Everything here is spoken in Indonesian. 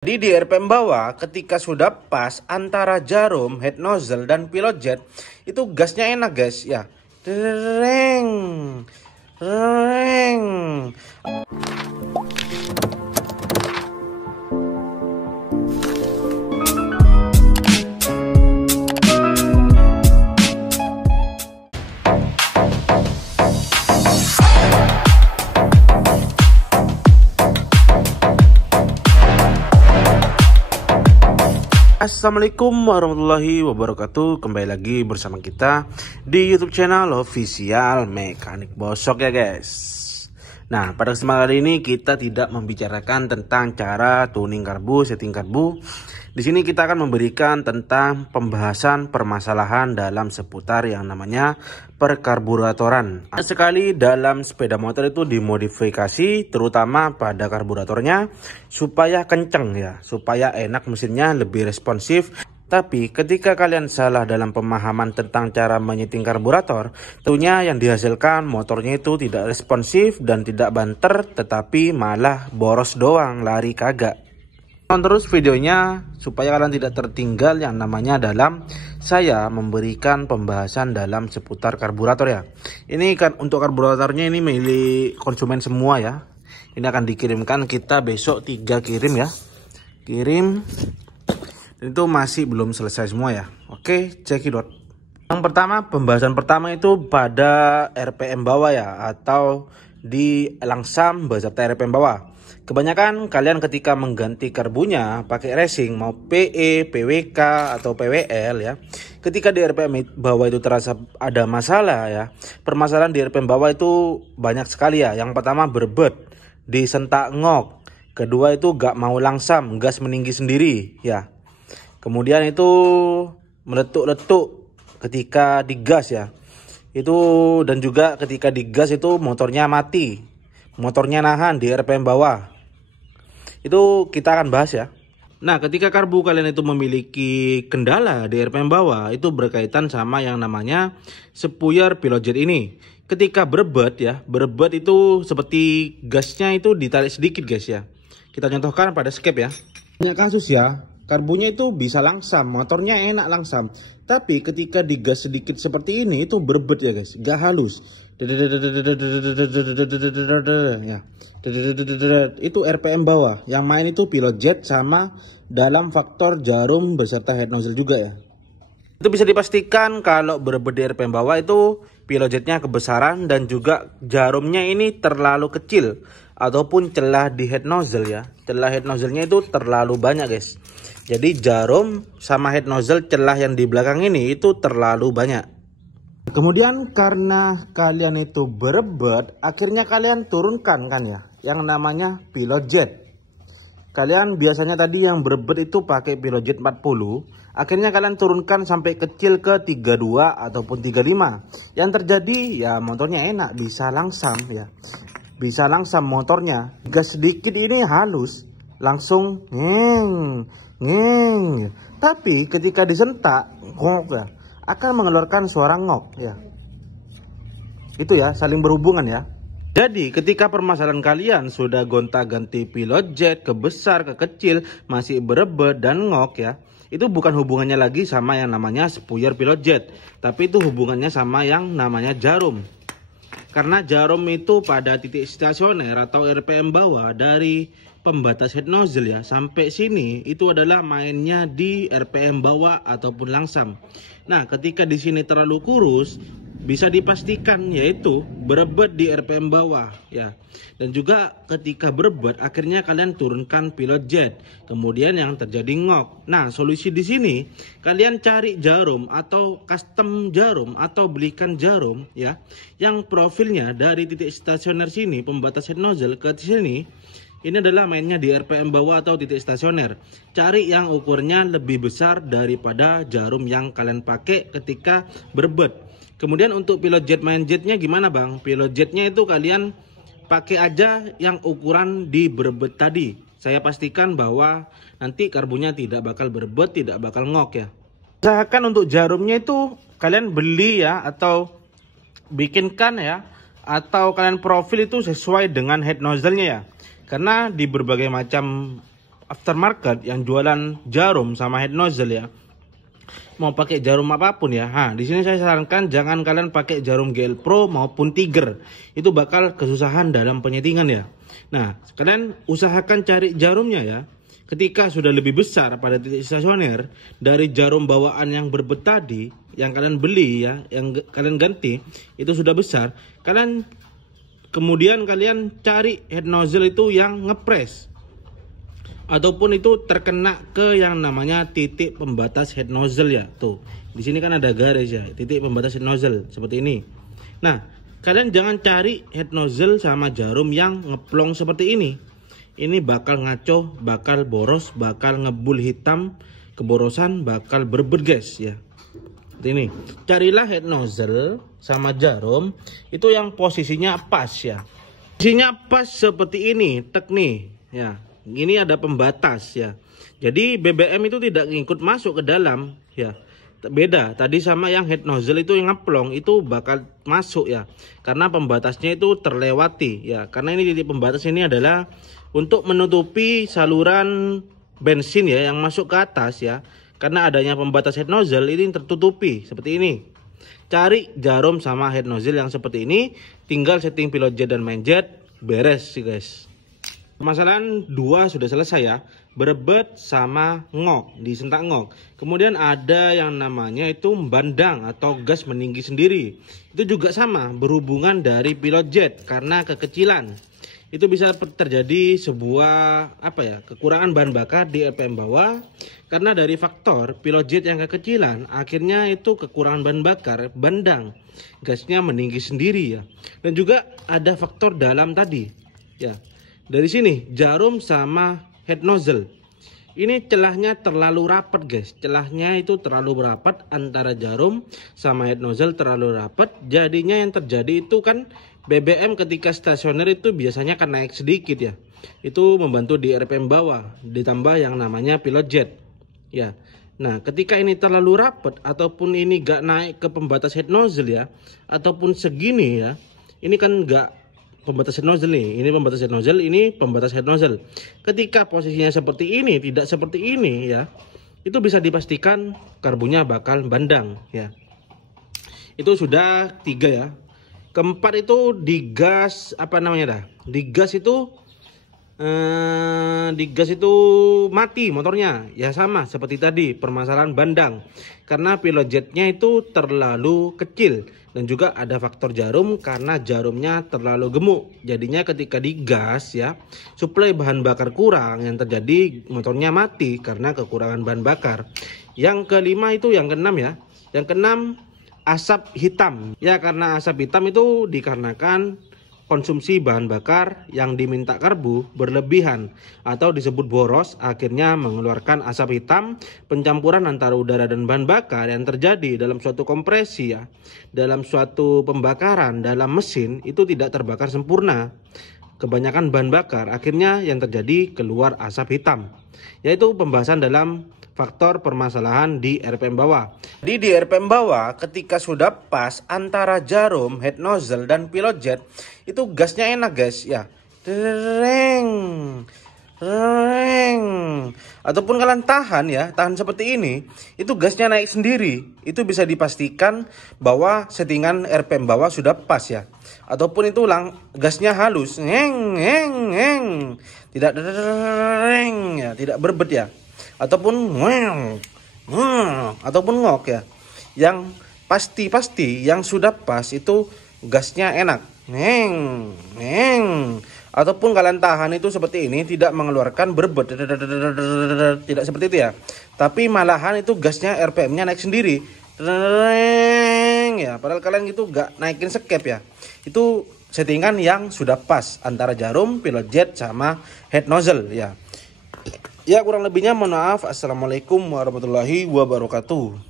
Jadi di RPM bawah ketika sudah pas antara jarum, head nozzle dan pilot jet itu gasnya enak guys ya. Reng, reng. Assalamualaikum warahmatullahi wabarakatuh. Kembali lagi bersama kita di YouTube channel Official Mekanik Bosok ya guys. Nah, pada kesempatan kali ini kita tidak membicarakan tentang cara tuning karbu, setting karbu. Di sini kita akan memberikan tentang pembahasan permasalahan dalam seputar yang namanya perkarburatoran. Sekali dalam sepeda motor itu dimodifikasi terutama pada karburatornya supaya kenceng ya, supaya enak mesinnya, lebih responsif. Tapi ketika kalian salah dalam pemahaman tentang cara menyeting karburator, tentunya yang dihasilkan motornya itu tidak responsif dan tidak banter, tetapi malah boros doang, lari kagak. Tonton terus videonya supaya kalian tidak tertinggal yang namanya dalam saya memberikan pembahasan dalam seputar karburator ya. Ini kan untuk karburatornya ini milik konsumen semua ya. Ini akan dikirimkan kita besok 3 kirim ya. Kirim. Dan itu masih belum selesai semua ya. Oke, cekidot. Yang pertama, pembahasan pertama itu pada RPM bawah ya, atau di langsam beserta RPM bawah. Kebanyakan kalian ketika mengganti karbunya pakai racing mau PE, PWK atau PWL ya. Ketika di RPM bawah itu terasa ada masalah ya. Permasalahan di RPM bawah itu banyak sekali ya. Yang pertama berbet, disentak ngok. Kedua itu gak mau langsam, gas meninggi sendiri ya. Kemudian itu meletuk-letuk ketika digas ya. Itu dan juga ketika digas itu motornya mati. Motornya nahan di RPM bawah. Itu kita akan bahas ya. Nah, ketika karbu kalian itu memiliki kendala di RPM bawah, itu berkaitan sama yang namanya spuyer pilot jet ini. Ketika berebet ya, berebet itu seperti gasnya itu ditarik sedikit guys ya. Kita contohkan pada skep ya. Banyak kasus ya, karbunya itu bisa langsam, motornya enak langsam. Tapi ketika digas sedikit seperti ini itu berebet ya guys, gak halus. Ya. Itu RPM bawah. Yang main itu pilot jet sama dalam faktor jarum beserta head nozzle juga ya. Itu bisa dipastikan kalau berebet di RPM bawah itu pilot jetnya kebesaran dan juga jarumnya ini terlalu kecil ataupun celah di head nozzle ya. Celah head nozzle-nya itu terlalu banyak guys. Jadi jarum sama head nozzle celah yang di belakang ini itu terlalu banyak. Kemudian karena kalian itu berebet, akhirnya kalian turunkan kan ya, yang namanya pilot jet. Kalian biasanya tadi yang berebet itu pakai pilot jet 40, akhirnya kalian turunkan sampai kecil ke 32 ataupun 35. Yang terjadi ya motornya enak, bisa langsam ya. Bisa langsam motornya, gas sedikit ini halus, langsung ngeng, ngeng. Tapi ketika disentak, ngok ya, akan mengeluarkan suara ngok ya. Itu ya, saling berhubungan ya. Jadi ketika permasalahan kalian sudah gonta-ganti pilot jet ke besar ke kecil masih berebet dan ngok ya, itu bukan hubungannya lagi sama yang namanya spuyer pilot jet, tapi itu hubungannya sama yang namanya jarum. Karena jarum itu pada titik stasioner atau RPM bawah dari pembatas head nozzle ya sampai sini itu adalah mainnya di RPM bawah ataupun langsam. Nah, ketika di sini terlalu kurus bisa dipastikan yaitu berebet di RPM bawah ya. Dan juga ketika berebet akhirnya kalian turunkan pilot jet. Kemudian yang terjadi ngok. Nah, solusi di sini kalian cari jarum atau custom jarum atau belikan jarum ya yang profilnya dari titik stasioner sini pembatas head nozzle ke sini. Ini adalah mainnya di RPM bawah atau titik stasioner. Cari yang ukurnya lebih besar daripada jarum yang kalian pakai ketika berebet. Kemudian untuk pilot jet main jetnya gimana bang? Pilot jetnya itu kalian pakai aja yang ukuran di berebet tadi. Saya pastikan bahwa nanti karbunya tidak bakal berebet, tidak bakal ngok ya. Usahakan untuk jarumnya itu kalian beli ya atau bikinkan ya. Atau kalian profil itu sesuai dengan head nozzle-nya ya. Karena di berbagai macam aftermarket yang jualan jarum sama head nozzle ya, mau pakai jarum apapun ya. Nah, di sini saya sarankan jangan kalian pakai jarum GL Pro maupun Tiger. Itu bakal kesusahan dalam penyetingan ya. Nah, kalian usahakan cari jarumnya ya. Ketika sudah lebih besar pada titik stasioner dari jarum bawaan yang berbet tadi yang kalian beli ya, yang kalian ganti itu sudah besar, kemudian kalian cari head nozzle itu yang ngepres ataupun itu terkena ke yang namanya titik pembatas head nozzle ya. Tuh, di sini kan ada garis ya, titik pembatas head nozzle seperti ini. Nah, kalian jangan cari head nozzle sama jarum yang ngeplong seperti ini. Ini bakal ngaco, bakal boros, bakal ngebul hitam, keborosan, bakal berbet guys ya. Seperti ini. Carilah head nozzle sama jarum itu yang posisinya pas ya. Posisinya pas seperti ini, tek nih ya. Ini ada pembatas ya. Jadi BBM itu tidak ngikut masuk ke dalam ya. Beda tadi sama yang head nozzle itu yang ngeplong itu bakal masuk ya. Karena pembatasnya itu terlewati ya. Karena ini titik pembatas ini adalah untuk menutupi saluran bensin ya yang masuk ke atas ya. Karena adanya pembatas head nozzle ini tertutupi seperti ini. Cari jarum sama head nozzle yang seperti ini, tinggal setting pilot jet dan main jet, beres sih guys. Permasalahan 2 sudah selesai ya, berebet sama ngok, disentak ngok. Kemudian ada yang namanya itu bandang atau gas meninggi sendiri. Itu juga sama, berhubungan dari pilot jet karena kekecilan. Itu bisa terjadi sebuah kekurangan bahan bakar di RPM bawah karena dari faktor pilot jet yang kekecilan, akhirnya itu kekurangan bahan bakar, bandang, gasnya meninggi sendiri ya. Dan juga ada faktor dalam tadi ya. Dari sini jarum sama head nozzle ini celahnya terlalu rapat guys. Celahnya itu terlalu rapat antara jarum sama head nozzle, terlalu rapat. Jadinya yang terjadi itu kan BBM ketika stasioner itu biasanya kan naik sedikit ya. Itu membantu di RPM bawah, ditambah yang namanya pilot jet ya. Nah, ketika ini terlalu rapat ataupun ini gak naik ke pembatas head nozzle ya, ataupun segini ya, ini kan gak pembatas head nozzle nih, ini pembatas head nozzle, ini pembatas head nozzle. Ketika posisinya seperti ini, tidak seperti ini ya, itu bisa dipastikan karbunya bakal bandang ya. Itu sudah 3 ya. Keempat itu di gas di gas itu mati motornya ya, sama seperti tadi permasalahan bandang karena pilot jetnya itu terlalu kecil. Dan juga ada faktor jarum karena jarumnya terlalu gemuk. Jadinya ketika digas ya, suplai bahan bakar kurang, yang terjadi motornya mati karena kekurangan bahan bakar. Yang kelima itu yang keenam ya. Yang keenam asap hitam. Ya, karena asap hitam itu dikarenakan konsumsi bahan bakar yang diminta karbu berlebihan atau disebut boros, akhirnya mengeluarkan asap hitam. Pencampuran antara udara dan bahan bakar yang terjadi dalam suatu kompresi ya, dalam suatu pembakaran dalam mesin itu tidak terbakar sempurna. Kebanyakan bahan bakar, akhirnya yang terjadi keluar asap hitam. Yaitu pembahasan dalam faktor permasalahan di RPM bawah. Di RPM bawah ketika sudah pas antara jarum, head nozzle dan pilot jet, itu gasnya enak guys ya. Reng. Ataupun kalian tahan seperti ini, itu gasnya naik sendiri. Itu bisa dipastikan bahwa settingan RPM bawah sudah pas ya. Ataupun itu gasnya halus, tidak ya, tidak berbet ya. Ataupun ngok ya. Yang pasti yang sudah pas itu gasnya enak. Ataupun kalian tahan itu seperti ini, tidak mengeluarkan berbet, tidak seperti itu ya. Tapi malahan itu gasnya RPM-nya naik sendiri. Ya, padahal kalian gitu gak naikin skep ya. Itu settingan yang sudah pas antara jarum, pilot jet sama head nozzle ya. Ya, kurang lebihnya mohon maaf. Assalamualaikum warahmatullahi wabarakatuh.